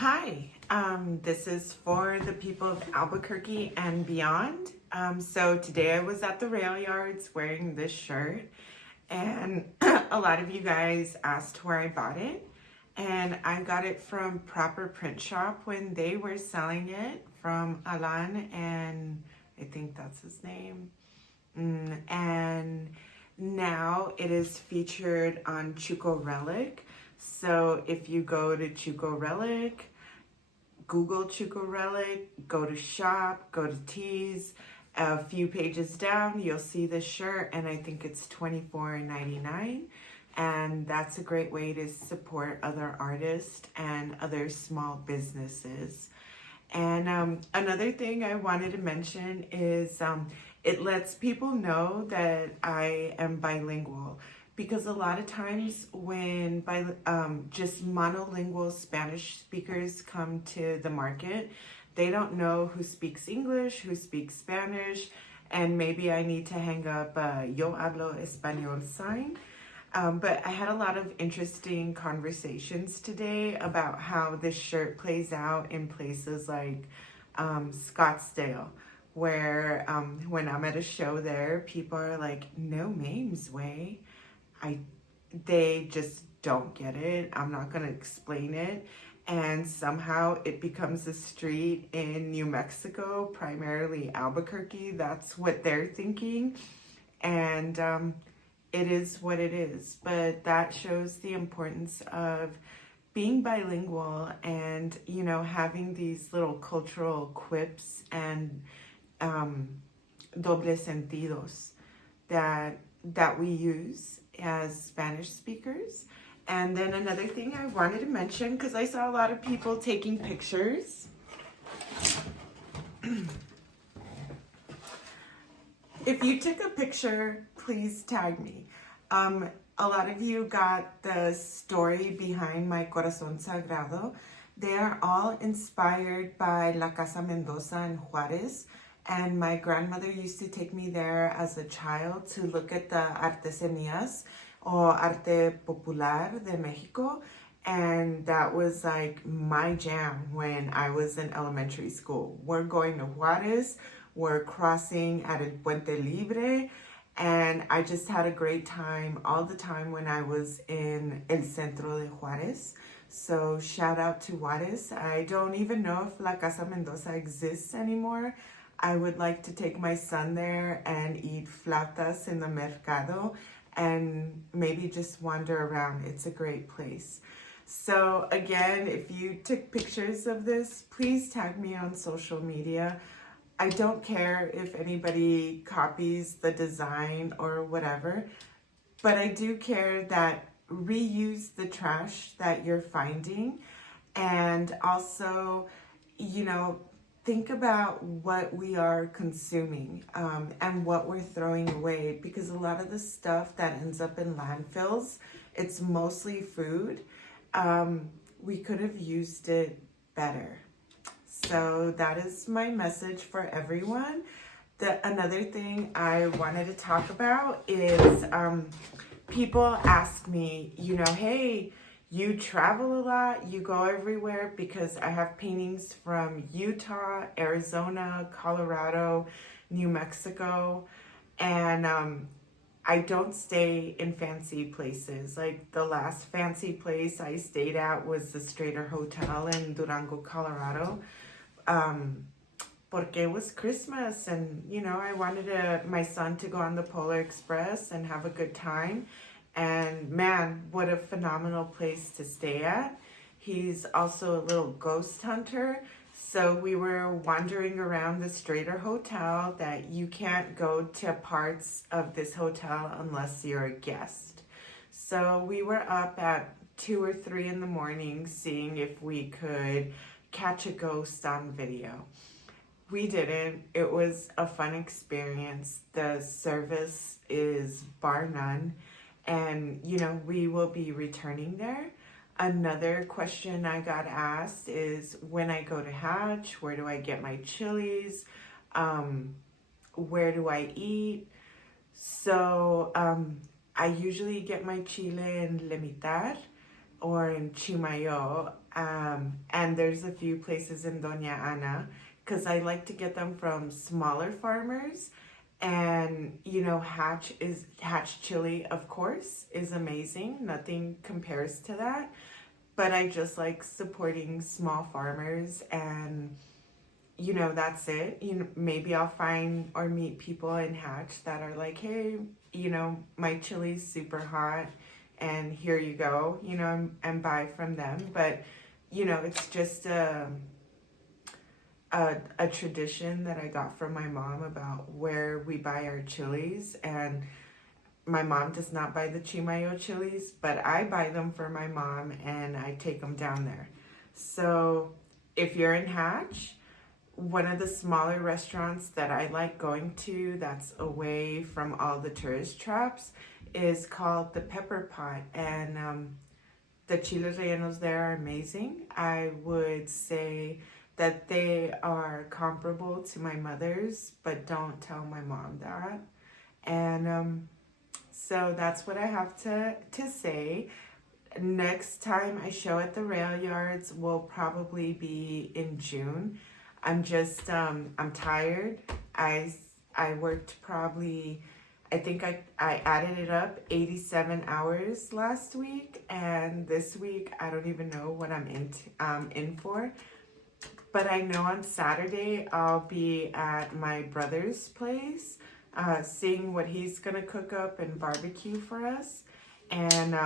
Hi, this is for the people of Albuquerque and beyond. So today I was at the rail yards wearing this shirt, and a lot of you guys asked where I bought it. And I got it from Proper Print Shop when they were selling it from Alan, and I think that's his name. And now it is featured on Chuco Relic. So if you go to Chuco Relic, Google Chuco Relic, go to shop, go to tees. A few pages down, you'll see this shirt, and I think it's $24.99. And that's a great way to support other artists and other small businesses. And another thing I wanted to mention is it lets people know that I am bilingual, because a lot of times when just monolingual Spanish speakers come to the market, they don't know who speaks English, who speaks Spanish, and maybe I need to hang up a Yo hablo español sign. But I had a lot of interesting conversations today about how this shirt plays out in places like Scottsdale, where when I'm at a show there, people are like, no memes way. They just don't get it. I'm not gonna explain it. And somehow it becomes a street in New Mexico, primarily Albuquerque. That's what they're thinking. And it is what it is. But that shows the importance of being bilingual and, having these little cultural quips and doble sentidos that we use as Spanish speakers. And then another thing I wanted to mention, because I saw a lot of people taking pictures. If you took a picture, please tag me. A lot of you got the story behind my Corazón Sagrado. They are all inspired by La Casa Mendoza in Juarez. And my grandmother used to take me there as a child to look at the artesanías or arte popular de Mexico. And that was like my jam when I was in elementary school. We're going to Juarez, we're crossing at El Puente Libre, and I just had a great time all the time when I was in El Centro de Juarez. So shout out to Juarez. I don't even know if La Casa Mendoza exists anymore. I would like to take my son there and eat flautas in the mercado and maybe just wander around. It's a great place. So again, if you took pictures of this, please tag me on social media. I don't care if anybody copies the design or whatever, but I do care that reuse the trash that you're finding, and also, think about what we are consuming and what we're throwing away, because a lot of the stuff that ends up in landfills, it's mostly food. We could have used it better. So that is my message for everyone. Another thing I wanted to talk about is people ask me, hey, you travel a lot, you go everywhere, because I have paintings from Utah, Arizona, Colorado, New Mexico, and I don't stay in fancy places. Like the last fancy place I stayed at was the Strater Hotel in Durango, Colorado, porque it was Christmas, and I wanted my son to go on the Polar Express and have a good time. And man, what a phenomenal place to stay at. He's also a little ghost hunter. So we were wandering around the Strater Hotel that you can't go to parts of this hotel unless you're a guest. So we were up at 2 or 3 in the morning seeing if we could catch a ghost on video. We didn't. It was a fun experience. The service is bar none. And, we will be returning there. Another question I got asked is, when I go to Hatch, where do I get my chilies? Where do I eat? So I usually get my chile in Le Mitad or in Chimayo And there's a few places in Doña Ana because I like to get them from smaller farmers. And Hatch chili, of course, is amazing. Nothing compares to that. But I just like supporting small farmers, and that's it. Maybe I'll find or meet people in Hatch that are like, hey, my chili's super hot, and here you go, and buy from them. But it's just a tradition that I got from my mom about where we buy our chilies. And my mom does not buy the Chimayo chilies, but I buy them for my mom and I take them down there. So if you're in Hatch, one of the smaller restaurants that I like going to that's away from all the tourist traps is called the Pepper Pot. And the chile rellenos there are amazing. I would say that they are comparable to my mother's, but don't tell my mom that. And so that's what I have to say. Next time I show at the rail yards will probably be in June. I'm tired. I worked probably, I think I added it up, 87 hours last week, and this week I don't even know what I'm in for. But I know on Saturday I'll be at my brother's place, seeing what he's gonna cook up and barbecue for us. And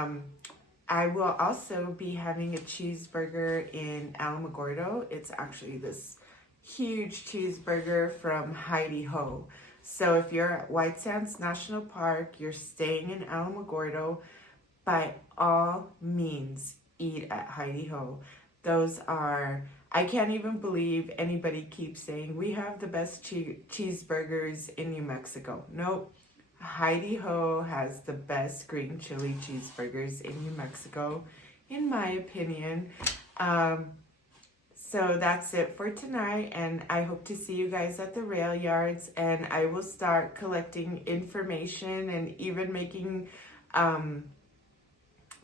I will also be having a cheeseburger in Alamogordo. It's actually this huge cheeseburger from Heidi Ho. So if you're at White Sands National Park, you're staying in Alamogordo, by all means, eat at Heidi Ho. I can't even believe anybody keeps saying we have the best cheeseburgers in New Mexico. Nope. Heidi Ho has the best green chili cheeseburgers in New Mexico, in my opinion. So that's it for tonight, and I hope to see you guys at the rail yards, and I will start collecting information and even making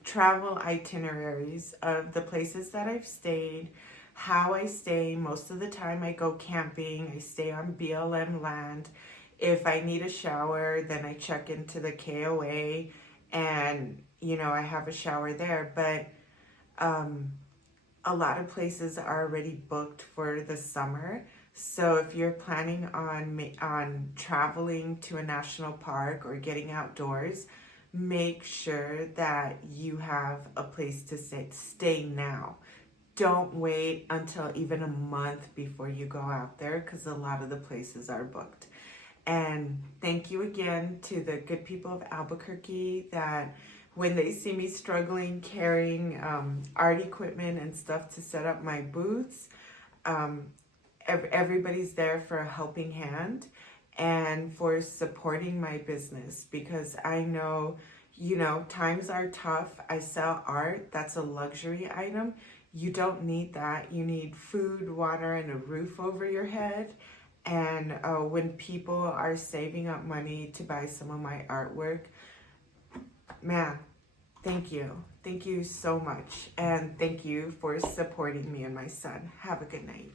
travel itineraries of the places that I've stayed, how I stay. Most of the time I go camping. I stay on BLM land. If I need a shower, then I check into the KOA and, I have a shower there. But a lot of places are already booked for the summer. So if you're planning on traveling to a national park or getting outdoors, make sure that you have a place to stay now. Don't wait until even a month before you go out there, because a lot of the places are booked. And thank you again to the good people of Albuquerque that when they see me struggling carrying art equipment and stuff to set up my booths, everybody's there for a helping hand and for supporting my business, because I know, times are tough. I sell art. That's a luxury item. You don't need that. You need food, water, and a roof over your head. And when people are saving up money to buy some of my artwork, man, thank you. Thank you so much. And thank you for supporting me and my son. Have a good night.